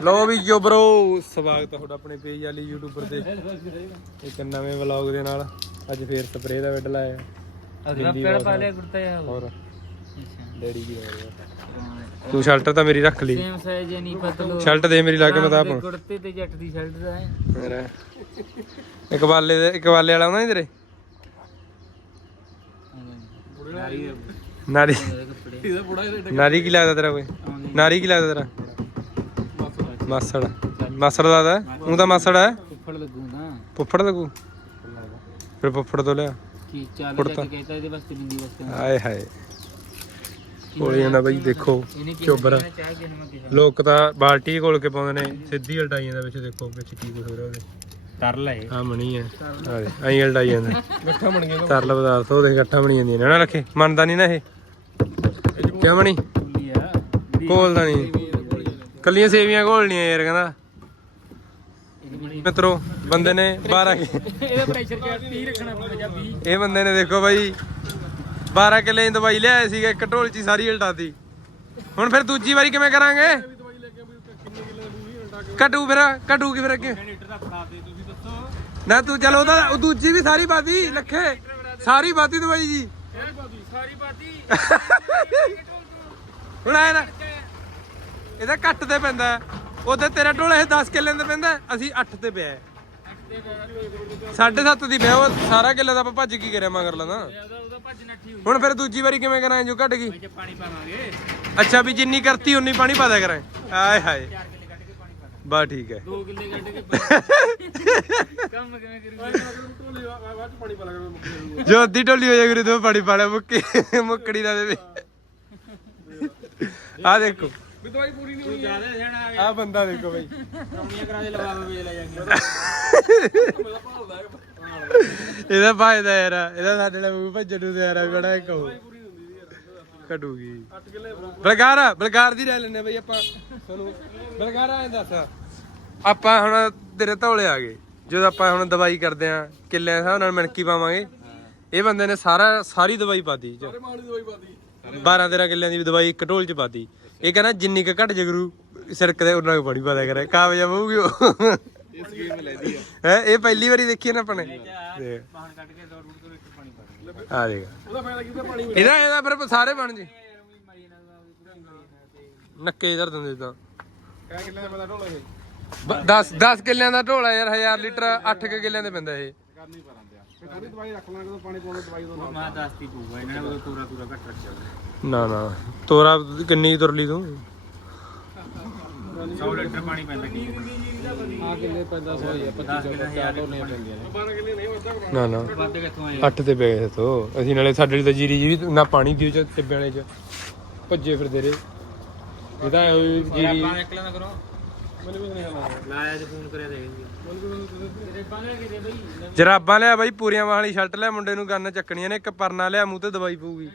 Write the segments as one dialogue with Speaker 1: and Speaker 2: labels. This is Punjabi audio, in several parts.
Speaker 1: ਲੋ ਵੀ ਜੋ ਬ్రో ਸਵਾਗਤ ਹੈ ਤੁਹਾਡਾ ਆਪਣੇ ਪੇਜ ਵਾਲੀ ਯੂਟਿਊਬਰ ਤੇ। ਇੱਕ ਨਵੇਂ ਵਲੌਗ ਦੇ ਨਾਲ ਅੱਜ ਫੇਰ ਸਪਰੇਅ ਦਾ ਵਿੱਡ ਲਾਇਆ।
Speaker 2: ਅਗਲਾ ਪੇੜ ਪਾ ਲਿਆ ਕੁੜਤਾ ਯਾਰ
Speaker 1: ਹੋਰ।
Speaker 2: ਅੱਛਾ।
Speaker 1: ਡੈਡੀ ਕੀ ਹੋ ਰਿਹਾ ਤੂੰ ਸ਼ਰਟ ਤਾਂ ਮੇਰੀ ਰੱਖ ਲਈ।
Speaker 2: ਸੇਮ ਸਾਈਜ਼ ਨਹੀਂ ਪਤਲੋ।
Speaker 1: ਸ਼ਰਟ ਦੇ ਮੇਰੀ ਲਾ ਕੇ ਮੈਂ ਤਾਂ ਆਪ
Speaker 2: ਕੁੜਤੇ ਤੇ ਜੱਟ ਦੀ ਸ਼ਰਟ ਦਾ ਹੈ।
Speaker 1: ਮੇਰਾ ਇੱਕ ਵਾਲੇ ਦੇ ਇੱਕ ਵਾਲੇ ਉਹਨਾਂ ਤੇਰੇ?
Speaker 2: ਨਾਰੀ।
Speaker 1: ਨਾਰੀ ਕੀ ਲੱਗਦਾ ਤੇਰਾ ਕੋਈ? ਨਾਰੀ ਕੀ ਲੱਗਦਾ ਤੇਰਾ? ਮਾਸੜ। ਮਾਸੜ ਲੱਗਦਾ ਉਹ ਤਾਂ ਮਾਸੜ ਹੈ?
Speaker 2: ਉੱਪਰ ਲੱਗੂ ਨਾ।
Speaker 1: ਪੁੱਫੜ ਲੱਗੂ? ਫਿਰ ਪੁੱਫੜ ਤੋਂ ਲਿਆ।
Speaker 2: ਕੀ ਚੱਲ ਜਾ ਕੇ ਕਹਿੰਦਾ ਇਹਦੇ ਵਾਸਤੇ ਬਿੰਦੀ ਵਾਸਤੇ।
Speaker 1: ਆਏ ਹਾਏ। ਕੋਲੇ ਜਾਂਦਾ ਬਈ ਦੇਖੋ ਚੋਬਰ। ਲੋਕ ਤਾਂ ਬਾਲਟੀ ਕੋਲ ਕੇ ਪਾਉਂਦੇ ਨੇ ਸਿੱਧੀ ਉਲਟਾਈਆਂ ਦੇ ਵਿੱਚ ਦੇਖੋ ਵਿੱਚ ਕੀ ਕੁਝ ਹੋ ਰਿਹਾ ਉਹਦੇ।
Speaker 2: ਕਰ ਲੈ।
Speaker 1: ਆ ਮਣੀ ਹੈ। ਆਈ ਉਲਟਾਈ ਜਾਂਦਾ। ਗੱਠਾ ਬਣ ਗਿਆ ਤਰਲ ਪਦਾਰਥ ਉਹਦੇ ਗੱਠਾ ਬਣੀ ਜਾਂਦੀਆਂ ਨੇ। ਨਾ ਰੱਖੇ ਮੰਨਦਾ ਨਹੀਂ ਨਾ ਇਹ। ਕਿਉਂ ਮਣੀ?
Speaker 2: ਲਿਆ
Speaker 1: ਘੋਲਦਾ ਨਹੀਂ ਕੱਲੀਆਂ ਸੇਵੀਆਂ ਘੋਲਣੀਆਂ ਯਾਰ ਕਹਿੰਦਾ। ਮਿੱਤਰੋ ਬੰਦੇ ਨੇ 12 ਕਿ-
Speaker 2: ਇਹਦਾ ਪ੍ਰੈਸ਼ਰ ਕਿਆ 30 ਰੱਖਣਾ ਪਊਗਾ ਜਾਂ 20
Speaker 1: ਇਹ ਬੰਦੇ ਨੇ ਦੇਖੋ ਬਾਈ 12 ਕਿੱਲੇ ਦੀ ਦਵਾਈ ਲਿਆਏ ਸੀਗਾ ਇੱਕ ਢੋਲ ਚ ਹੀ ਸਾਰੀ ਉਲਟਾਤੀ। ਹੁਣ ਫਿਰ ਦੂਜੀ ਵਾਰੀ ਕਿਵੇਂ ਕਰਾਂਗੇ? ਕਟੂ ਫਿਰ ਕਟੂ ਕੀ ਫਿਰ ਅੱਗੇ? ਨਾ ਤੂੰ ਚਲ ਉਹਦਾ ਉਹ ਦੂਜੀ ਵੀ ਸਾਰੀ ਬਾਦੀ ਲੱਖੇ। ਸਾਰੀ ਬਾਦੀ ਦਵਾਈ ਜੀ।
Speaker 2: ਸਾਰੀ ਬਾਤੀ
Speaker 1: ਹੁਣ ਆਇਆ ਨਾ। ਇਹਦਾ ਘੱਟ ਤੇ ਪੈਂਦਾ ਉਹਦੇ ਤੇਰਾ ਢੋਲ ਇਹ 10 ਕਿੱਲੇ ਦੇ ਪੈਂਦਾ ਅਸੀਂ 8 ਤੇ ਪਿਆ ਸਾਢੇ ਸੱਤ ਦੀ ਪਿਆ ਉਹ ਸਾਰਾ ਕਿੱਲੇ ਦਾ ਆਪਾਂ ਭੱਜ ਕੀ ਕਰਿਆ ਮਗਰ
Speaker 2: ਨੱਠੀ ਹੋਈ
Speaker 1: ਹੁਣ ਫਿਰ ਦੂਜੀ ਵਾਰੀ ਕਿਵੇਂ ਕਰਾਂ ਜੋ ਘਟ ਗਈ?
Speaker 2: ਚ ਪਾਣੀ ਪਾਵਾਂਗੇ।
Speaker 1: ਅੱਛਾ ਵੀ ਜਿੰਨੀ ਕਰਤੀ ਉਨੀ ਪਾਣੀ ਪਾ ਦਿਆ ਕਰਾਂ ਆਏ ਹਾਏ।
Speaker 2: 4 ਕਿੱਲੇ ਕੱਢ ਕੇ ਪਾਣੀ ਪਾ ਦਾਂਗੇ
Speaker 1: ਬਾ ਠੀਕ ਹੈ।
Speaker 2: 2 ਕਿੱਲੇ ਕੱਢ ਕੇ ਪਾਣੀ ਕੰਮ ਕਿਵੇਂ ਕਰੂਗਾ
Speaker 1: ਜੋ ਅੱਧੀ ਢੋਲੀ ਹੋ ਜਾ ਗੁਰੂ ਤੋਂ ਪਾਣੀ ਪਾ ਲਿਆ ਮੁੱਕੀ ਮੁੱਕੜੀ ਦਾ ਦੇਵੇ ਆ ਦੇਖੋ।
Speaker 2: ਵੀ ਦਵਾਈ ਪੂਰੀ ਨਹੀਂ ਹੋਈ ਜ਼ਿਆਦਾ ਸਿਆਣਾ ਆ ਗਿਆ
Speaker 1: ਆ ਬੰਦਾ ਦੇਖੋ ਬਈ।
Speaker 2: ਕਮੀਆਂ ਕਰਾ ਦੇ ਲਵਾ ਵੇਚ ਲੈ ਜਾਗੇ।
Speaker 1: ਇਹਦਾ ਫਾਇਦਾ ਯਾਰ ਇਹਦਾ ਸਾਡੇ ਨਾਲ ਮੂੰਹ ਭੱਜਣ ਨੂੰ ਤਿਆਰ ਆ ਬੜਾ ਇੱਕ ਹੋ ਕਟੂਗੀ ਬਲਕਾਰ ਬਲਕਾਰ ਦੀ ਰਹਿ ਲੈਨੇ ਬਈ ਆਪਾਂ। ਤੁਹਾਨੂੰ ਬਲਕਾਰ ਆਂ ਦੱਸ ਆਪਾਂ ਹੁਣ ਤੇਰੇ ਧੌਲੇ ਆ ਗਏ। ਜਦੋਂ ਆਪਾਂ ਹੁਣ ਦਵਾਈ ਕਰਦੇ ਆ ਕਿੱਲੇ ਹਿਸਾਬ ਨਾਲ ਮਿਣਕੀ ਪਾਵਾਂਗੇ। ਇਹ ਬੰਦੇ ਨੇ ਸਾਰਾ ਸਾਰੀ ਦਵਾਈ ਪਾਤੀ। ਚ 12 13 ਕਿੱਲਿਆਂ ਦੀ ਦਵਾਈ ਇੱਕ ਢੋਲ ਚ ਪਾਤੀ। ਇਹ ਕਹਿੰਦਾ ਜਿੰਨੀ ਕੁ ਘਟ ਜਗਰੂ ਸਿਰਕ ਦੇ ਉਹਨਾਂ ਕੁ ਬੜੀ ਪਤਾ ਕਰੇ ਕਾਮਯਾਬ ਹੋਊਗੀ ਉਹ।
Speaker 2: ਇਹ ਸਕੀਮ ਲੈਦੀ ਆ।
Speaker 1: ਹੈ ਇਹ ਪਹਿਲੀ ਵਾਰੀ ਦੇਖੀ ਨਾ ਆਪਣੇ। ਦੇਖ
Speaker 2: ਬਾਹਰ ਕੱਢ ਕੇ ਦੋ ਰੂਟ ਤੋਂ ਇੱਕ ਪਾਣੀ ਪਾ ਦੇ।
Speaker 1: ਆ ਦੇਖ।
Speaker 2: ਉਹਦਾ ਫਾਇਦਾ ਕਿਤੇ ਪਾਣੀ
Speaker 1: ਇਹਦਾ ਇਹਦਾ ਫਿਰ ਸਾਰੇ ਬਣ ਜੇ। ਨੱਕੇ ਇਧਰ ਦਿੰਦੇ ਤਾਂ।
Speaker 2: ਕਹਿ ਕਿੱਲੇ ਦਾ ਪਤਾ ਢੋਲਾ ਇਹ?
Speaker 1: 10 10 ਕਿੱਲਿਆਂ ਦਾ ਢੋਲਾ ਯਾਰ 1000 ਲੀਟਰ 8 ਕਿ ਕਿੱਲਿਆਂ ਦੇ ਪੈਂਦਾ ਇਹ।
Speaker 2: ਕਰਨੀ ਆ ਫਿਰ ਥੋੜੀ ਦਵਾਈ ਰੱਖ ਲਾਂਗੇ ਪਾਣੀ ਪਾਉਣ ਦਵਾਈ ਦੋ ਮੈਂ ਦੱਸਤੀ ਪਊਗਾ ਇਹਨਾਂ ਨੇ ਘੱਟ ਰੱਖਿਆ
Speaker 1: ਨਾ ਨਾ। ਤੋਰਾ ਕਿੰਨੀ ਤੁਰਲੀ ਤੂੰ?
Speaker 2: 100 ਲੀਟਰ ਪਾਣੀ ਪੈਂਦਾ ਕੀ? ਆ ਕਿੰਨੇ ਪੈਂਦਾ ਸੋ ਹੀ 10 ਕਿੱਲੇ ਹਜ਼ਾਰ ਢੋਲੀਆਂ ਪੈਂਦੀਆਂ ਨੇ। 12 ਕਿੱਲੇ ਨਹੀਂ ਵੱਧਾ
Speaker 1: ਨਾ ਨਾ।
Speaker 2: ਵੱਧ ਕਿੱਥੋਂ ਆਏ
Speaker 1: 8 ਤੇ ਪੈ ਗਏ ਤੋ ਅਸੀਂ ਨਾਲੇ ਸਾਡੇ ਲਈ ਤਾਂ ਜੀਰੀ ਜੀ ਵੀ ਨਾ ਪਾਣੀ ਦੀ ਚ ਟਿੱਬੇ ਵਾਲੇ ਚ। ਭੱਜੇ ਫਿਰਦੇ ਰੇ ਇਹਦਾ ਜੀਰੀ
Speaker 2: ਆਪਾਂ ਇੱਕ ਲੈਣਾ ਕਰੋ। ਮੈਨੂੰ ਕੁਝ ਨਹੀਂ ਸਮਝ ਲਾਇਆ ਜੇ ਫੋਨ ਕਰਿਆ ਦੇਖੀਏ
Speaker 1: ਜਰਾਬਾਂ ਲਿਆ ਬਾਈ, ਪੂਰੀਆਂ ਵਾਲੀ ਸ਼ਰਟ ਲਿਆ ਮੁੰਡੇ ਨੂੰ ਗੰਨ ਚੱਕਣੀਆਂ ਨੇ, ਇੱਕ ਪਰਨਾ ਲਿਆ, ਮੂੰਹ ਤੇ ਦਵਾਈ ਪਊਗੀ।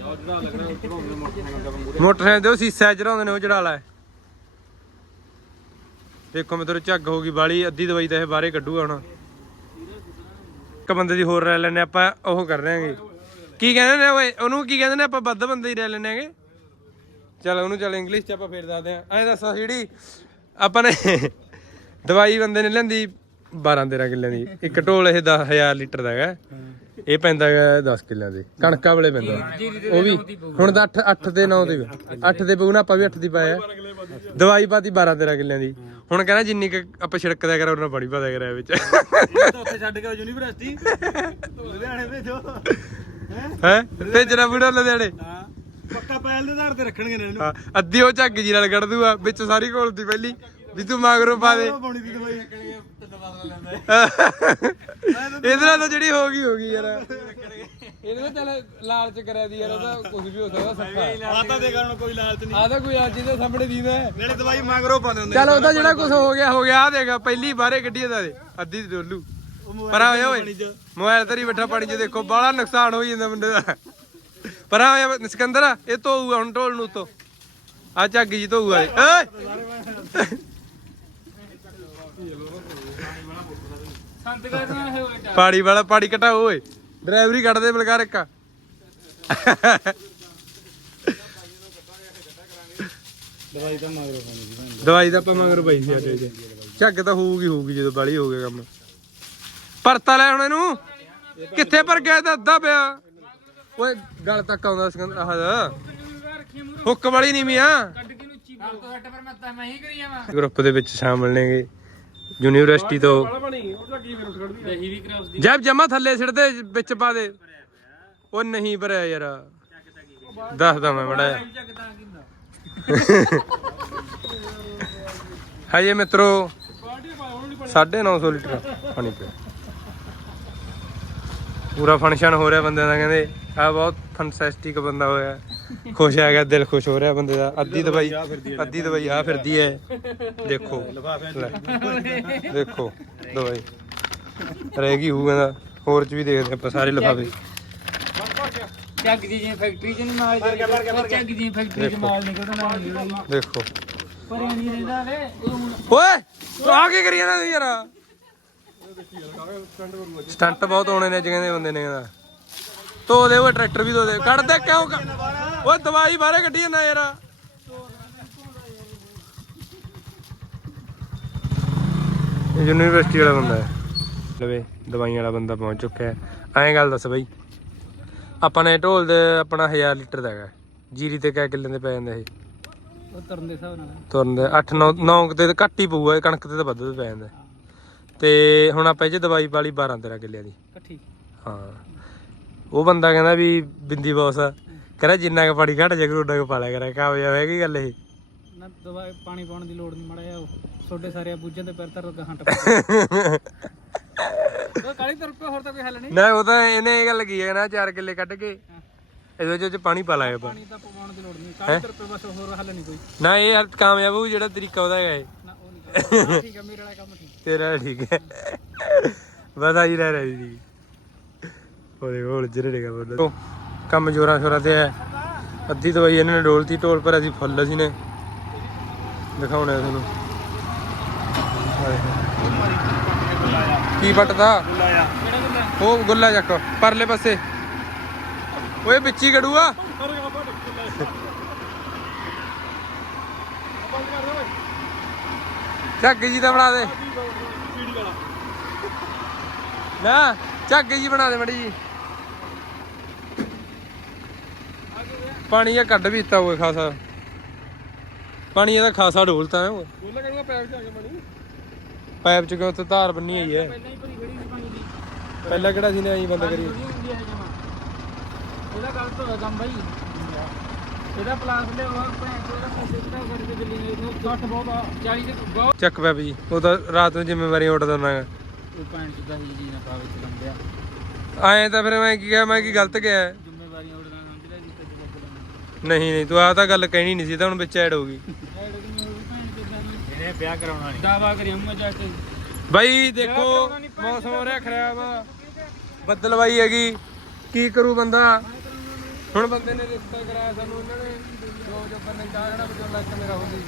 Speaker 2: ਮੋਟਰਸਾਈਕਲ
Speaker 1: ਮੋਟਰਸਾਈਕਲ ਦੇ ਉਹ ਸੀਸਾ ਚੜਾਉਂਦੇ ਨੇ, ਉਹ ਚੜਾ ਲੈ। ਦੇਖੋ ਮੇਰੇ ਝੱਗ ਹੋ ਗਈ ਬਾਲੀ, ਅੱਧੀ ਦਵਾਈ ਤਾਂ ਇਹ ਬਾਹਰੇ ਕੱਢੂਗਾ ਹੁਣ। ਇੱਕ ਬੰਦੇ ਦੀ ਹੋਰ ਰਹਿ ਲੈਣੇ ਆਪਾਂ, ਉਹ ਕਰ ਰਹੇ ਹਾਂਗੇ ਕੀ ਕਹਿੰਦੇ ਨੇ ਓਏ, ਉਹਨੂੰ ਕੀ ਕਹਿੰਦੇ ਨੇ ਆਪਾਂ, ਵੱਧ ਬੰਦੇ ਹੀ ਰਹਿ ਲੈਣੇ ਹੈਗੇ? ਚਲ ਉਹਨੂੰ ਚਲ ਇੰਗਲਿਸ਼ ਚ ਆਪਾਂ ਫੇਰ ਦੱਸਦੇ ਆਂ ਐਂ ਦੱਸੋ ਜਿਹੜੀ ਆਪਾਂ ਨੇ ਦਵਾਈ ਬੰਦੇ ਨੇ ਲੈਂਦੀ 12 13 ਕਿੱਲਿਆਂ ਦੀ। ਇੱਕ ਢੋਲ ਇਹ 10000 ਲੀਟਰ ਦਾ ਹੈਗਾ। ਇਹ ਪੈਂਦਾ ਹੈਗਾ 10 ਕਿੱਲਿਆਂ ਦੇ। ਕਣਕਾਂ ਵਾਲੇ ਪੈਂਦਾ। ਉਹ ਵੀ ਹੁਣ ਤਾਂ 8 8 ਤੇ 9 ਦੇ 8 ਦੇ ਪਊ ਨਾ ਆਪਾਂ ਵੀ 8 ਦੀ ਪਾਇਆ। ਦਵਾਈ ਪਾਤੀ 12 13 ਕਿੱਲਿਆਂ ਦੀ। ਹੁਣ ਕਹਿੰਦਾ ਜਿੰਨੀ ਕੁ ਆਪਾਂ ਛਿੜਕਦਾ ਕਰਾਂ ਉਹਨਾਂ ਬੜੀ ਪਤਾ ਕਰਿਆ ਵਿੱਚ।
Speaker 2: ਉੱਥੇ ਛੱਡ ਕੇ ਯੂਨੀਵਰਸਿਟੀ। ਲੁਧਿਆਣੇ ਭੇਜੋ।
Speaker 1: ਹੈ? ਤੇ ਜਰਾ ਬੁੜਾ ਲੁਧਿਆਣੇ।
Speaker 2: ਪੱਕਾ ਪਹਿਲ ਦੇ ਆਧਾਰ ਤੇ ਰੱਖਣਗੇ ਨੇ
Speaker 1: ਹਾਂ, ਅੱਧੀ ਉਹ ਝੱਗ ਜੀ ਨਾਲ ਕੱਢ ਦੂਗਾ ਵਿੱਚ ਸਾਰੀ ਘੋਲਦੀ ਪਹਿਲੀ ਵੀ ਤੂੰ ਮਗਰੋਂ ਪਾ ਦੇ
Speaker 2: ਪਾਉਣੀ ਦੀ ਦਵਾਈ ਤਿੰਨ ਬਦਲ ਲੈਂਦਾ
Speaker 1: ਇਹਦੇ ਨਾਲ ਤਾਂ ਜਿਹੜੀ ਹੋ ਗਈ ਹੋ ਗਈ ਯਾਰ। ਇਹਦੇ ਨਾਲ ਚੱਲ ਲਾਲਚ ਕਰਿਆ ਦੀ ਯਾਰ ਉਹਦਾ ਕੁਝ ਵੀ ਹੋ ਸਕਦਾ ਸੱਫਾ
Speaker 2: ਆਤਾ ਦੇ ਕਾਰਨ ਕੋਈ ਲਾਲਚ ਨਹੀਂ।
Speaker 1: ਆ ਤਾਂ ਕੋਈ ਅੱਜ ਦੇ ਸਾਹਮਣੇ ਦੀਦਾ
Speaker 2: ਨਾਲੇ ਦਵਾਈ ਮਗਰੋਂ ਪਾਉਂਦੇ ਹੁੰਦੇ
Speaker 1: ਚੱਲ ਉਹਦਾ ਜਿਹੜਾ ਕੁਝ ਹੋ ਗਿਆ ਹੋ ਗਿਆ ਆ ਦੇਗਾ ਪਹਿਲੀ ਬਾਰੇ ਗੱਡੀ ਇਹਦਾ ਦੇ ਅੱਧੀ ਡੋਲੂ। ਪਰ ਆ ਓਏ ਮੋਬਾਈਲ ਤੇਰੀ ਬੱਠਾ ਪਾਣੀ ਚ ਦੇਖੋ ਬਾਹਲਾ ਨੁਕਸਾਨ ਹੋ ਜਾਂਦਾ ਮੁੰਡੇ ਦਾ। ਪਰ ਆ ਸਿਕੰਦਰ ਇਹ ਧੋਊਗਾ ਹੁਣ ਢੋਲ ਨੂੰ ਤੋਂ ਆ ਝੱਗ ਜੀ ਧੋਊਗਾ ਇਹ। ਓਏ!
Speaker 2: ਸੰਤ ਕਰਨਾ ਹੈ ਉਲਟਾ
Speaker 1: ਪਾੜੀ ਵਾਲਾ ਪਾੜੀ ਘਟਾਓ ਓਏ। ਡਰਾਈਵਰੀ ਕੱਢ ਦੇ ਬਲਕਾਰ ਇੱਕ।
Speaker 2: ਦਵਾਈ ਤਾਂ ਮਗਰੋਂ ਪਾਣੀ ਦੀ
Speaker 1: ਦਵਾਈ ਤਾਂ ਆਪਾਂ ਮਗਰ ਪਈ ਸੀ 'ਚ ਝੱਗ ਤਾਂ ਹੋਊਗੀ ਹੋਊਗੀ ਜਦੋਂ ਬਾਲੀ ਹੋ ਗਿਆ ਕੰਮ। ਪਰਤਾ ਲੈ ਹੁਣ ਇਹਨੂੰ। ਕਿੱਥੇ ਪਰ ਗਿਆ ਤਾਂ ਅੱਧਾ ਪਿਆ? ਓਏ, ਗਲ ਤੱਕ ਆਉਂਦਾ ਸਿਕੰਦਰ ਆਹ ਹੁੱਕ ਵਾਲੀ ਨਹੀਂ ਮੀਆਂ ਗਰੁੱਪ ਦੇ ਵਿੱਚ ਸ਼ਾਮਲ ਨੇਗੇ। ਯੂਨੀਵਰਸਿਟੀ ਤੋਂ।
Speaker 2: ਦਹੀਂ ਵੀ ਕਰਾਉਸ ਦੀ
Speaker 1: ਜਬ ਜਮਾ ਥੱਲੇ ਸਿੱਟਦੇ ਵਿੱਚ ਪਾ ਦੇ। ਉਹ ਨਹੀਂ ਭਰਿਆ ਯਾਰ। ਦੱਸਦਾ ਮੈਂ ਮੜਾ ਹਜੇ ਮਿੱਤਰੋ 950 ਲੀਟਰ ਪਾਣੀ ਪਿਆ। ਪੂਰਾ ਫੰਕਸ਼ਨ ਹੋ ਰਿਹਾ ਬੰਦਿਆਂ ਦਾ, ਕਹਿੰਦੇ। ਆ ਬਹੁਤ ਫੈਂਟੈਸਟਿਕ ਬੰਦਾ ਹੋਇਆ। ਖੁਸ਼ ਆ ਗਿਆ ਦਿਲ ਖੁਸ਼ ਹੋ ਰਿਹਾ ਬੰਦੇ ਦਾ। ਅੱਧੀ ਦਵਾਈ ਅੱਧੀ ਦਵਾਈ ਆ ਫਿਰਦੀ ਹੈ ਦੇਖੋ। ਲੈ। ਦੇਖੋ ਦਵਾਈ। ਰਹਿ ਗਈ ਹੂ ਕਹਿੰਦਾ। ਹੋਰ ਚ ਵੀ ਦੇਖਦੇ ਆਪਾਂ ਸਾਰੇ ਲਿਫਾਫੇ।
Speaker 2: ਚੱਗ ਦੀ ਜਿਵੇਂ ਫੈਕਟਰੀ ਚ ਨਹੀਂ ਮਾਲ ਚੱਗ ਦੀ ਫੈਕਟਰੀ ਚ ਮਾਲ ਨਿਕਲਦਾ ਨਾ
Speaker 1: ਦੇਖੋ।
Speaker 2: ਪਰ ਇਹ ਨਹੀਂ ਰਹਿੰਦਾ ਵੇ ਇਹ ਹੁਣ
Speaker 1: ਓਏ ਤੂੰ ਆ ਕੀ ਕਰੀ ਜਾਂਦਾ ਤੂੰ ਯਾਰ? ਸਟੰਟ ਬਹੁਤ ਹੋਣੇ ਨੇ ਜਿਵੇਂ ਦੇ ਬੰਦੇ ਨੇ ਕਹਿੰਦਾ। ਧੋ ਦੇ ਉਹ ਟਰੈਕਟਰ ਵੀ ਧੋ ਦੇ। ਕੱਢ ਦੇ ਕਿਉਂ ਓਏ ਦਵਾਈ ਬਾਹਰੇ ਕੱਢੀ ਜਾਂਦਾ ਯਾਰ। ਇਹ ਯੂਨੀਵਰਸਿਟੀ ਵਾਲਾ ਬੰਦਾ ਹੈ। ਲਵੇ ਦਵਾਈਆਂ ਵਾਲਾ ਬੰਦਾ ਪਹੁੰਚ ਚੁੱਕਿਆ ਹੈ। ਐਂ ਗੱਲ ਦੱਸ ਬਈ। ਆਪਾਂ ਨੇ ਢੋਲ ਦੇ ਆਪਣਾ 1000 ਲੀਟਰ ਦਾ ਹੈਗਾ। ਜੀਰੀ ਤੇ ਕਿਆ ਕਿੱਲੇ ਦੇ ਪੈ ਜਾਂਦੇ ਇਹ?
Speaker 2: ਉਹ ਤਰਨ ਦੇ ਹਿਸਾਬ ਨਾਲ
Speaker 1: ਤੁਰਨ ਦੇ 8 9 9 ਤੇ ਤਾਂ ਘੱਟ ਹੀ ਪਊਗਾ ਇਹ ਕਣਕ ਤੇ ਤਾਂ ਵੱਧ ਪੈ ਜਾਂਦਾ ਤੇ ਹੁਣ ਆਪਾਂ ਇਹ 'ਚ ਦਵਾਈ ਪਾਲੀ 12 13 ਕਿੱਲਿਆਂ ਦੀ।
Speaker 2: ਇਕੱਠੀ
Speaker 1: ਹਾਂ। ਉਹ ਬੰਦਾ ਕਹਿੰਦਾ ਵੀ ਬਿੰਦੀ ਬੌਸ ਕਹਿੰਦਾ ਜਿੰਨਾ ਕੁ ਪਾਣੀ ਘਟ ਜਾਊਗਾ ਉਨਾ ਕੁ ਪਾ ਲਿਆ ਕਰਾਂ। ਕਾਮਯਾਬ ਹੈ ਕੀ ਗੱਲ ਇਹ?
Speaker 2: ਨਾ ਦਵਾਈ ਪਾਣੀ ਪਾਉਣ ਦੀ ਲੋੜ ਨਹੀਂ ਮੜਾ ਜਾ ਛੋਟੇ ਸਾਰੇ ਬੂਝਾਂ ਤੇ ਪੈਰ ਤਰ ਗਾਹਾਂ ਟੱਪ ਉਹ ਕਾਲੀ ਤੁਰ ਹੋਰ ਤਾਂ ਕੋਈ ਹੱਲ ਨਹੀਂ
Speaker 1: ਨਾ ਉਹ ਤਾਂ ਇਹਨੇ ਇਹ ਗੱਲ ਕੀ ਹੈ ਨਾ 4 ਕਿੱਲੇ ਕੱਢ ਕੇ ਇਹਦੇ ਵਿੱਚ ਪਾਣੀ ਪਾ ਲਾਇਆ ਆਪਾਂ।
Speaker 2: ਪਾਣੀ ਤਾਂ ਪਾਉਣ ਦੀ ਲੋੜ ਨਹੀਂ ਕਾਲੀ ਤੁਰ ਬਸ ਹੋਰ ਹੱਲ ਨਹੀਂ ਕੋਈ।
Speaker 1: ਨਾ ਇਹ ਹਰ ਕਾਮਯਾਬ ਹੋਊ ਜਿਹੜਾ ਤਰੀਕਾ ਉਹਦਾ ਹੈਗਾ ਇਹ।
Speaker 2: ਨਾ ਉਹ ਨਹੀਂ। ਠੀਕ ਹੈ ਮੇਰੇ ਵਾਲਾ ਕੰਮ ਠੀਕ।
Speaker 1: ਤੇਰਾ ਠੀਕ ਹੈ। ਬਸ ਆਈ ਰਹਿ ਰਹੀ ਸੀ ਉਹਦੇ ਕੋਲ ਜਿਹੜੇ ਬੋਲ ਕੰਮ ਜੋਰਾਂ ਸ਼ੋਰਾਂ ਤੇ ਹੈ। ਅੱਧੀ ਦਵਾਈ ਇਹਨਾਂ ਨੇ ਡੋਲਤੀ, ਢੋਲ ਪਰ ਅਸੀਂ ਫੁੱਲ ਅਸੀਂ ਨੇ। ਦਿਖਾਉਣਾ ਤੁਹਾਨੂੰ। ਕੀ ਪਟਦਾ ਉਹ ਗੁੱਲਾ ਚੱਕ, ਪਰਲੇ ਪਾਸੇ। ਓਏ, ਵਿੱਚੀ ਗੜੂਆ। ਝੱਗ ਜੀ ਦਾ ਬਣਾ ਦੇ। ਨਾ। ਝੱਗ ਜੀ ਬਣਾ ਦੇ ਮੜੀ ਜੀ। ਪਾਣੀ ਇਹ ਕੱਢ ਵੀ ਦਿੱਤਾ ਹੋਏ ਖਾਸਾ। ਪਾਣੀ ਇਹਦਾ ਖਾਸਾ ਢੋਲਤਾ ਹੈ ਓਏ
Speaker 2: ਬੋਲਾ ਕਹਿੰਦਾ ਪੈਰ ਚ ਆ ਗਿਆ ਪਾਣੀ
Speaker 1: ਪਾਈਪ ਚ ਕਿਉਂ ਉੱਥੇ ਧਾਰ ਬੰਨੀ ਹੋਈ ਹੈ।
Speaker 2: ਪਹਿਲਾਂ ਹੀ ਭਰੀ ਖੜੀ ਸੀ ਪਾਣੀ ਦੀ।
Speaker 1: ਪਹਿਲਾਂ ਕਿਹੜਾ ਸੀ ਨੇ ਐਂ ਬੰਦ ਕਰੀ?
Speaker 2: ਵਧੀਆ ਹੁੰਦੀ ਹੈ ਜਮਾ ਇਹਦਾ ਗਲਤ ਹੋਇਆ ਕੰਮ ਬਾਈ। ਇਹਦਾ ਪਲਾਸ ਉਹ ਭੈਣ ਚੋਦ ਦਾ ਪੈਸੇ ਕਿਹੜਾ ਕਰਕੇ ਦਿੱਲੀ ਨੇ 60 ਬਹੁਤ ਆ 40 ਤੇ ਬਹੁਤ।
Speaker 1: ਚੱਕ ਪਿਆ ਵੀ ਉਹ ਤਾਂ ਰਾਤ ਨੂੰ ਜ਼ਿੰਮੇਵਾਰੀ ਉੱਠ ਦਿੰਦਾ ਗਾ
Speaker 2: ਉਹ ਭੈਣ ਚੋਦ ਦਾ ਹੀ ਜੀ ਨਾ ਪਾਵੇ ਚ ਲੰਬਿਆ
Speaker 1: ਆਏ ਤਾਂ ਫਿਰ ਮੈਂ ਕੀ ਕਿਹਾ ਮੈਂ ਕੀ ਗਲਤ ਕਿਹਾ?
Speaker 2: ਜ਼ਿੰਮੇਵਾਰੀਆਂ ਉਡਣਾ ਸਮਝਦਾ ਜੀ ਤੇ ਜਵਾਬ
Speaker 1: ਨਹੀਂ ਨਹੀਂ ਤੂੰ ਆ ਤਾਂ ਗੱਲ ਕਹਿਣੀ ਨਹੀਂ ਸੀ ਤਾਂ ਹੁਣ ਵਿੱਚ ਐਡ ਹੋ ਗਈ।
Speaker 2: ਇਹਨੇ ਵਿਆਹ ਕਰਾਉਣਾ ਨਹੀਂ। ਦਾਵਾ ਕਰੀ ਹੂੰ ਜਾ ਕੇ।
Speaker 1: ਬਾਈ ਦੇਖੋ ਮੌਸਮ ਹੋ ਰਿਹਾ ਖਰਾਬ। ਬੱਦਲਵਾਈ ਹੈਗੀ। ਕੀ ਕਰੂ ਬੰਦਾ? ਹੁਣ ਬੰਦੇ ਨੇ ਰਿਸ਼ਤਾ ਕਰਾਇਆ ਸਾਨੂੰ ਇਹਨਾਂ ਨੇ। ਜੋ ਜੋ ਬੰਦੇ ਚਾਹ ਜਿਹੜਾ ਬਚਾਉਂਦਾ ਇੱਕ ਮੇਰਾ ਹੁੰਦੀ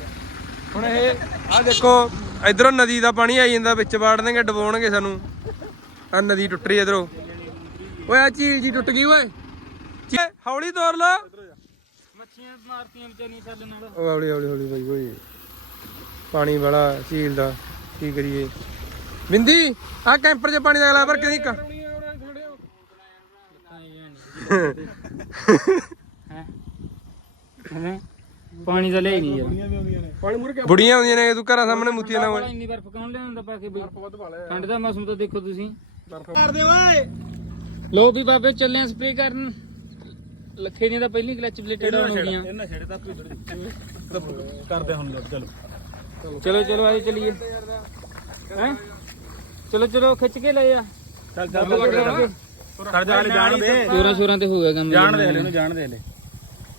Speaker 1: ਹੁਣ ਇਹ ਆ ਦੇਖੋ ਇਧਰੋਂ ਨਦੀ ਦਾ ਪਾਣੀ ਆਈ ਜਾਂਦਾ ਵਿੱਚ ਵਾੜ ਦੇਣਗੇ ਡਬੋਣਗੇ ਸਾਨੂੰ। ਆ ਨਦੀ ਟੁੱਟ ਰਹੀ ਇਧਰੋਂ। ਓਏ ਆ ਝੀਲ ਜੀ ਟੁੱਟ ਗਈ ਓਏ। ਹੌਲੀ ਤੋਰ ਲਾ।
Speaker 2: ਮੱਛੀਆਂ ਮਾਰਤੀਆਂ ਵਿਚਾਰੀਆਂ ਛੱਲ ਨਾਲ।
Speaker 1: ਉਹ ਹੌਲੀ ਹੌਲੀ ਹੌਲੀ ਬਾਈ ਓਏ। ਪਾਣੀ ਵਾਲਾ ਝੀਲ ਦਾ ਕੀ ਕਰੀਏ। ਬਿੰਦੀ ਆ ਕੈਂਪਰ 'ਚ ਪਾਣੀ ਦਾ ਅਗਲਾ ਪਰ ਕਿਹਦੀ ਕ
Speaker 2: ਹੈ? ਪਾਣੀ ਤਾਂ ਲਿਆ ਨਹੀਂ ਯਾਰ।
Speaker 1: ਪਾਣੀ ਮੁਰ ਬੁੜੀਆਂ ਹੁੰਦੀਆਂ ਨੇ ਤੂੰ ਘਰਾਂ ਸਾਹਮਣੇ ਮੁੱਤੀਆਂ ਨਾ
Speaker 2: ਇੰਨੀ ਬਰਫ਼ ਕੌਣ ਲਿਆਉਂਦਾ ਪਾ ਕੇ ਬਈ? ਠੰਡ ਦਾ ਮੌਸਮ ਤਾਂ ਦੇਖੋ ਤੁਸੀਂ।
Speaker 1: ਕਰ ਦੇ ਓਏ!
Speaker 2: ਲੋ ਵੀ ਬਾਬੇ ਚੱਲੇ ਆ ਸਪਰੇ ਕਰਨ। ਲੱਖੇ ਦੀਆਂ ਤਾਂ ਪਹਿਲੀ ਕਲਚ ਪਲੇਟਡ ਆਨ ਹੋ ਗਈਆਂ।
Speaker 3: ਇਹਨਾਂ ਛੇੜੇ ਤਾਂ ਕਰਦੇ ਹੁਣ ਚਲੋ।
Speaker 2: ਚਲੋ ਚਲੋ ਆਏ ਚਲੀਏ। ਹੈ? ਚਲੋ ਚਲੋ ਖਿੱਚ ਕੇ ਲੈ ਆ।
Speaker 3: ਚੱਲ ਚੱਲ ਕਰ ਜਾ ਜਾਣ ਦੇ।
Speaker 2: ਜੋਰਾਂ ਸ਼ੋਰਾਂ ਤੇ ਹੋ ਗਿਆ ਕੰਮ।
Speaker 3: ਜਾਣ ਦੇ ਹਲੇ ਉਹਨੂੰ ਜਾਣ ਦੇ ਹਲੇ।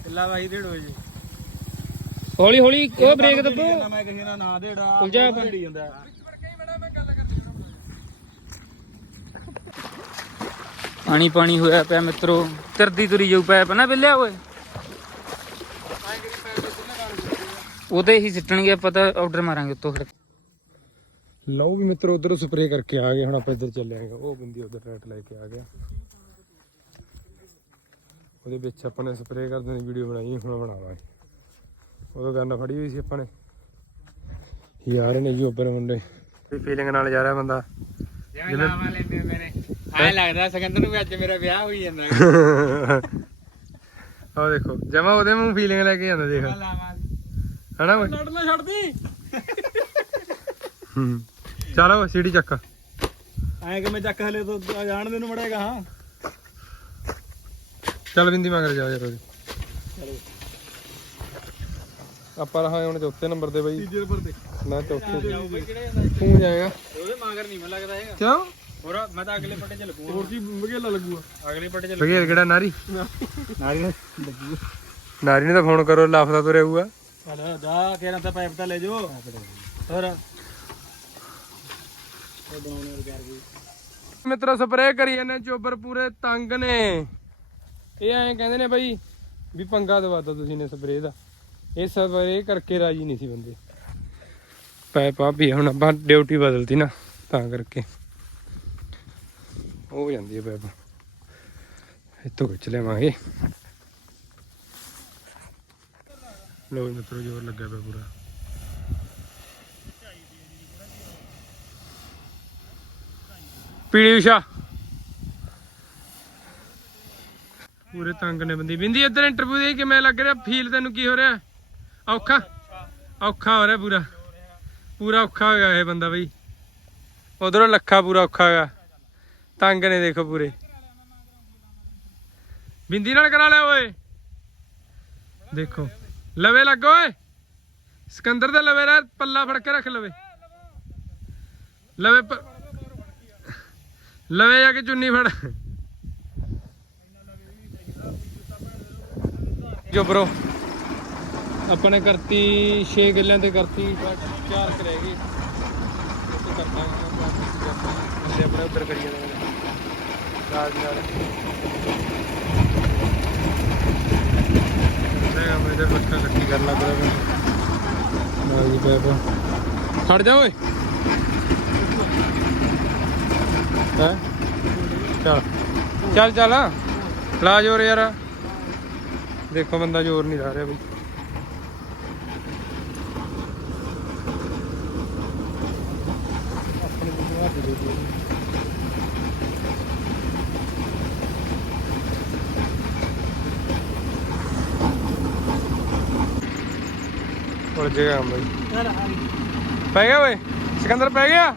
Speaker 1: ਕਿੱਲਾ ਬਾਈ ਢੇੜ ਹੋਏ ਜੀ
Speaker 2: ਹੌਲੀ ਹੌਲੀ ਉਹ ਬ੍ਰੇਕ ਦੱਬੋ।
Speaker 3: ਮੈਂ ਕਿਸੇ ਨਾਲ ਨਾ ਦੇੜਾ
Speaker 2: ਉਲਝਾ
Speaker 3: ਭੰਡੀ ਜਾਂਦਾ
Speaker 2: ਪਾਣੀ ਪਾਣੀ ਹੋਇਆ ਪਿਆ ਮਿੱਤਰੋ। ਤਰਦੀ ਤੁਰੀ ਜਾਊ ਪੈਪ ਨਾ ਬਿੱਲਿਆ ਓਏ। ਉਹਦੇ ਹੀ ਸਿੱਟਣਗੇ ਆਪਾਂ ਤਾਂ ਆਰਡਰ ਮਾਰਾਂਗੇ ਉੱਤੋਂ ਫਿਰ।
Speaker 1: ਲਓ ਵੀ ਮਿੱਤਰ ਉਧਰ ਸਪਰੇਅ ਕਰਕੇ ਆ ਗਏ ਹੁਣ ਆਪਾਂ ਇੱਧਰ ਚੱਲੇ ਆਂਗੇ ਉਹ ਬੰਦੀ ਉਧਰ ਰੈਟ ਲੈ ਕੇ ਆ ਗਿਆ। ਉਹਦੇ ਵਿੱਚ ਆਪਾਂ ਨੇ ਸਪਰੇਅ ਕਰਦੇ ਦੀ ਵੀਡੀਓ ਬਣਾਈ ਹੁਣ ਬਣਾਵਾਂਗੇ। ਉਦੋਂ ਗੰਨ ਫੜੀ ਹੋਈ ਸੀ ਆਪਾਂ ਨੇ। ਯਾਰ ਨੇ ਜੀ ਉੱਪਰ ਮੁੰਡੇ। ਵੀ ਫੀਲਿੰਗ ਨਾਲ ਜਾ ਰਿਹਾ ਬੰਦਾ।
Speaker 2: ਜਿਵੇਂ ਲਾਵਾ ਲੈਂਦੇ ਮੇਰੇ। ਐ ਲੱਗਦਾ ਸਿਕੰਦਰ ਨੂੰ ਵੀ ਅੱਜ ਮੇਰਾ ਵਿਆਹ ਹੋਈ ਜਾਂਦਾ।
Speaker 1: ਆਹ ਦੇਖੋ ਜਮਾ ਉਹਦੇ ਮੂੰਹ ਫੀਲਿੰਗ ਲੈ ਕੇ ਜਾਂਦਾ ਦੇਖ। ਹਨਾ ਓਏ
Speaker 3: ਨੜਨਾ ਛੱਡਦੀ
Speaker 1: ਹੂੰ। ਚਲੋ ਸੀੜੀ ਚੱਕ।
Speaker 3: ਐਂ ਕਿ ਮੈਂ ਚੱਕ ਹਲੇ ਤੋਂ ਜਾਣ ਦੇ ਨੂੰ ਮੜੇਗਾ ਹਾਂ।
Speaker 1: ਚੱਲ ਬਿੰਦੀ ਮਗਰ ਜਾ ਯਾਰ ਉਹਦੀ। ਆਪਾਂ ਰਹਾ ਹੁਣ ਚੌਥੇ ਨੰਬਰ ਤੇ ਬਈ।
Speaker 3: ਤੀਜੇ ਨੰਬਰ ਤੇ।
Speaker 1: ਨਾ ਚੌਥੇ ਤੇ। ਜਾਏਗਾ।
Speaker 2: ਉਹਦੇ ਮਾਗਰ ਨਹੀਂ ਮੈਂ ਲੱਗਦਾ ਹੈਗਾ।
Speaker 1: ਕਿਉਂ?
Speaker 2: ਹੋਰ ਮੈਂ ਤਾਂ ਅਗਲੇ ਪੱਟੇ ਚ ਲੱਗੂਗਾ।
Speaker 3: ਹੋਰ ਕੀ ਮਗੇਲਾ ਲੱਗੂਗਾ।
Speaker 2: ਅਗਲੇ ਪੱਟੇ ਚ
Speaker 1: ਬਗੇਰ ਕਿਹੜਾ ਨਾਰੀ?
Speaker 3: ਨਾਰੀ। ਨੇ? ਲੱਗੂ
Speaker 1: ਨਾਰੀ ਨੇ ਤਾਂ ਫੋਨ ਕਰੋ ਲਾਫਦਾ ਤੁਰਿਆ ਹੋਊਗਾ।
Speaker 3: ਚਲ ਜਾ ਕੇਰਾਂ ਤਾਂ ਪਾਈਪ ਤਾਂ ਲੈ ਜਾਓ। ਹੋਰ।
Speaker 1: ਮਿੱਤਰੋ ਸਪਰੇਅ ਕਰੀ ਜਾਂਦੇ ਚੋਬਰ ਪੂਰੇ ਤੰਗ ਨੇ। ਇਹ ਐਂ ਕਹਿੰਦੇ ਨੇ ਬਈ ਵੀ ਪੰਗਾ ਦਵਾਤਾ ਤੁਸੀਂ ਨੇ ਸਪਰੇਅ ਦਾ। ਇਹ ਸਪਰੇਅ ਕਰਕੇ ਰਾਜੀ ਨਹੀਂ ਸੀ ਬੰਦੇ। ਪੈਪ ਆ ਵੀ ਹੁਣ ਆਪਾਂ ਡਿਊਟੀ ਬਦਲਤੀ ਨਾ, ਤਾਂ ਕਰਕੇ। ਹੋ ਜਾਂਦੀ ਹੈ ਪੈਪ। ਇੱਥੋਂ ਖਿੱਚ ਲਿਆਵਾਂਗੇ। ਲੋ ਮਿੱਤਰੋ, ਜੋਰ ਲੱਗਿਆ ਪਿਆ ਪੂਰਾ। ਪੀੜੀ ਉਸ਼ਾ ਪੂਰੇ ਤੰਗ ਨੇ ਬੰਦੀ। ਬਿੰਦੀ, ਇੱਧਰ ਇੰਟਰਵਿਊ ਦੇ ਕਿਵੇਂ ਲੱਗ ਰਿਹਾ? ਫੀਲ ਤੈਨੂੰ ਕੀ ਹੋ ਰਿਹਾ? ਔਖਾ? ਔਖਾ ਹੋ ਰਿਹਾ ਪੂਰਾ। ਪੂਰਾ ਔਖਾ ਹੋ ਗਿਆ ਇਹ ਬੰਦਾ ਬਈ। ਉਧਰੋਂ ਲੱਖਾ ਪੂਰਾ ਔਖਾ ਹੈਗਾ ਤੰਗ ਨੇ ਦੇਖੋ ਪੂਰੇ। ਬਿੰਦੀ ਨਾਲ ਕਰਾ ਲਿਆ ਓਏ। ਦੇਖੋ। ਲਵੇ ਲੱਗ ਓਏ। ਸਿਕੰਦਰ ਦੇ ਲਵੇ ਰ ਪੱਲਾ ਫੜ ਕੇ ਰੱਖ ਲਵੇ। ਲਵੇ ਲਵੇ ਜਾ ਕੇ ਚੁੰਨੀ ਫੜ। ਜੋ ਬਰੋ। ਆਪਾਂ ਨੇ ਕਰਤੀ 6 ਗੱਲਾਂ ਤੇ ਕਰਤੀ ਬਸ ਚਾਰ ਕੁ ਰਹਿ ਗਏ ਕਰਦਾ ਬੰਦੇ ਆਪਣੇ ਉੱਧਰ ਕਰੀ ਜਾਂਦੇ ਰਾਜ ਨਾਲ ਮੈਂ ਮੇਰੇ ਬੱਕਾ ਕੱਟੀ ਕਰਨ ਲੱਗ ਰਿਹਾ ਮੈਂ ਨਾਲ ਜੀ ਪੈਪਾ। ਹਟ ਜਾ ਓਏ। ਹੈ? ਚੱਲ। ਚੱਲ ਚੱਲ। ਲਾ ਜੋਰ ਯਾਰ। ਦੇਖੋ ਬੰਦਾ ਜ਼ੋਰ ਨਹੀਂ ਲਾ ਰਿਹਾ ਬਈ। ਆਪਣੇ ਨੂੰ ਹੱਥ ਬਈ ਪੈ ਗਿਆ ਓਏ? ਸਿਕੰਦਰ ਪੈ ਗਿਆ?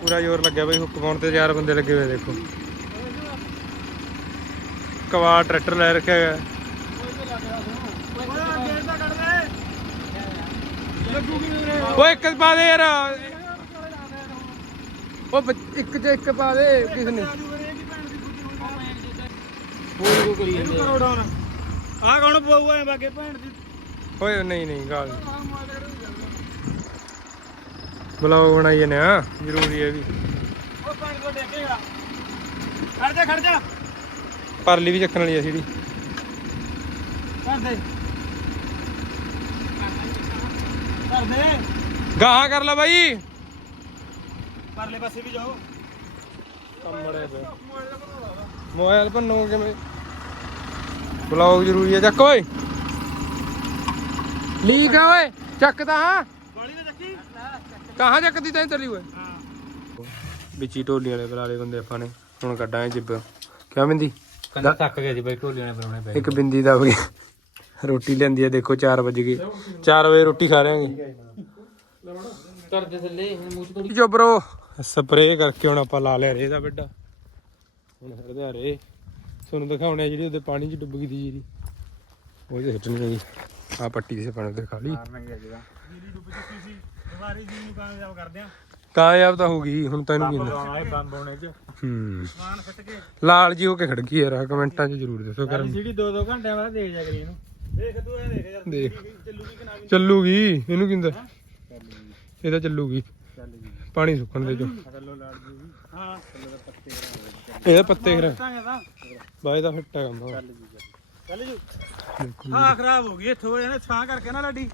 Speaker 1: ਪੂਰਾ ਜ਼ੋਰ ਲੱਗਿਆ ਬਈ, ਹੁੱਕ ਪਾਉਣ ਤੇ ਚਾਰ ਬੰਦੇ ਲੱਗੇ ਹੋਏ ਦੇਖੋ। ਕਵਾ ਟਰੈਕਟਰ ਲੈ ਰੱਖਿਆ ਹੈਗਾ ਓਏ ਇੱਕ ਪਾ ਦੇ ਯਾਰ। ਉਹ ਬੱਚ- ਇੱਕ ਚ ਇੱਕ ਪਾ ਦੇ ਕਿਸ ਨੇ।
Speaker 2: ਬੋਲ ਕਰੀ ਜਾਂਦੇ ਆ।
Speaker 3: ਆ ਕੌਣ ਪਊਗਾ ਐ ਬਾਗੇ ਭੈਣ ਦੀ?
Speaker 1: ਓਏ ਨਹੀਂ ਨਹੀਂ ਗਾਲ ਬਲੌਗ ਬਣਾਈ ਜਨੇ ਆ ਜ਼ਰੂਰੀ ਹੈ ਵੀ।
Speaker 3: ਉਹ ਭੈਣ ਕੋ ਡੇਕੇਗਾ ਖੜ ਜਾ ਖੜ ਜਾ।
Speaker 1: ਪਰਲੀ ਵੀ ਚੱਕਣ ਵਾਲੀ ਆ ਸੀੜੀ।
Speaker 3: ਦੇ। ਕਰ ਦੇ
Speaker 1: ਗਾਹਾਂ ਕਰ ਲੈ ਬਾਈ।
Speaker 3: ਪਰਲੇ ਪਾਸੇ ਵੀ ਜਾਓ।
Speaker 1: ਕੰਮੜੇ ਪਏ ਮੋਬਾਈਲ ਭੰਨੋ ਕਿਵੇਂ? ਬਲੌਗ ਜ਼ਰੂਰੀ ਹੈ ਚੱਕ ਓਏ। ਲੀਕ ਆ ਓਏ ਚੱਕਦਾ ਹਾਂ।
Speaker 3: ਗਾਲੀ ਤੇ ਚੱਕੀ।
Speaker 1: ਕਹਾਂ ਚੱਕਦੀ ਤੈਨੂੰ ਚੱਲੀ ਓਏ।
Speaker 3: ਹਾਂ।
Speaker 1: ਵਿੱਚੀ ਢੋਲੀ ਵਾਲੇ ਬੁਲਾ ਲਏ ਬੰਦੇ ਆਪਾਂ ਨੇ। ਹੁਣ ਕੱਢਾਂਗੇ ਜਿੱਬ। ਕਿਆ ਬਿੰਦੀ?
Speaker 2: ਕੰਦਾ ਥੱਕ ਗਿਆ ਜੀ ਬਈ ਢੋਲੀਆਂ ਨੇ ਬਣਾਉਣੇ ਪਏ।
Speaker 1: ਇੱਕ ਬਿੰਦੀ ਦਾ ਹੋ ਗਿਆ। ਰੋਟੀ ਲੈਂਦੀ ਆ ਦੇਖੋ 4 ਵਜ ਗਏ। 4 ਵਜੇ ਰੋਟੀ ਖਾ ਰਹੇ
Speaker 2: ਕਰਦੇ ਥੱਲੇ ਹੁਣ ਮੂੰਹ ਚ ਥੋੜੀ
Speaker 1: ਜੋ ਬਰੋ ਸਪਰੇਅ ਕਰਕੇ ਹੁਣ ਆਪਾਂ ਲਾ ਲਿਆ ਰੇ ਦਾ ਬਿੱਡਾ ਹੁਣ ਹਰਦਾ ਰੇ। ਤੁਹਾਨੂੰ ਦਿਖਾਉਣੇ ਜਿਹੜੀ ਉਹਦੇ ਪਾਣੀ 'ਚ ਡੁੱਬ ਗਈ ਸੀ ਜਿਹੜੀ। ਉਹ ਜੇ ਹਿੱਟ ਨਹੀਂ ਆ ਪੱਟੀ ਦੇ ਪਾਣੀ ਤੇ ਖਾ ਲਈ।
Speaker 3: ਜੀਰੀ ਡੁੱਬ ਚੁੱਕੀ ਸੀ ਦੁਬਾਰੇ ਜੀ ਨੂੰ ਕਾਮਯਾਬ ਕਰਦੇ ਆ।
Speaker 1: ਕਾਮਯਾਬ ਤਾਂ ਹੋ ਗਈ ਹੁਣ ਤੈਨੂੰ ਕੀ
Speaker 3: ਇਹ ਬੰਬ ਹੋਣੇ ਚ।
Speaker 1: ਹੂੰ।
Speaker 3: ਸਮਾਨ ਫਿੱਟ ਕੇ।
Speaker 1: ਲਾਲ ਜੀ ਹੋ ਕੇ ਖੜ ਗਈ ਯਾਰ ਕਮੈਂਟਾਂ 'ਚ ਜ਼ਰੂਰ ਦੱਸੋ ਕਰਨ
Speaker 3: ਜਿਹੜੀ 2-2 ਘੰਟਿਆਂ ਬਾਅਦ ਦੇਖ ਜਾ ਕਰੀ ਇਹਨੂੰ। ਦੇਖ ਤੂੰ ਇਹ ਦੇਖ ਯਾਰ
Speaker 1: ਦੇਖ।
Speaker 3: ਚੱਲੂਗੀ ਕਿ ਨਾ ਵੀ?
Speaker 1: ਚੱਲੂਗੀ ਇਹਨੂੰ ਕਿੰਦਾ ਇਹ ਤਾਂ ਚੱਲੂਗੀ।
Speaker 3: ਚੱਲੂਗੀ।
Speaker 1: ਪਾਣੀ ਸੁੱਕਣ ਦੇ ਜੋ।
Speaker 3: ਥੱਲੋਂ ਲੜ ਜੂਗੀ। ਹਾਂ ਥੱਲੋਂ ਦਾ ਪੱਤੇ ਕਰਾ
Speaker 1: ਇਹਦਾ ਪੱਤੇ ਬਾਈ ਦਾ ਫਿੱਟਾ ਕੰਮ
Speaker 3: ਚੱਲ ਜੂ ਚੱਲ। ਜੂ। ਹਾਂ ਖਰਾਬ ਹੋ ਗਈ ਇੱਥੋਂ ਇਹਨੇ ਛਾਂ ਕਰਕੇ ਨਾ ਲੱਡੀ।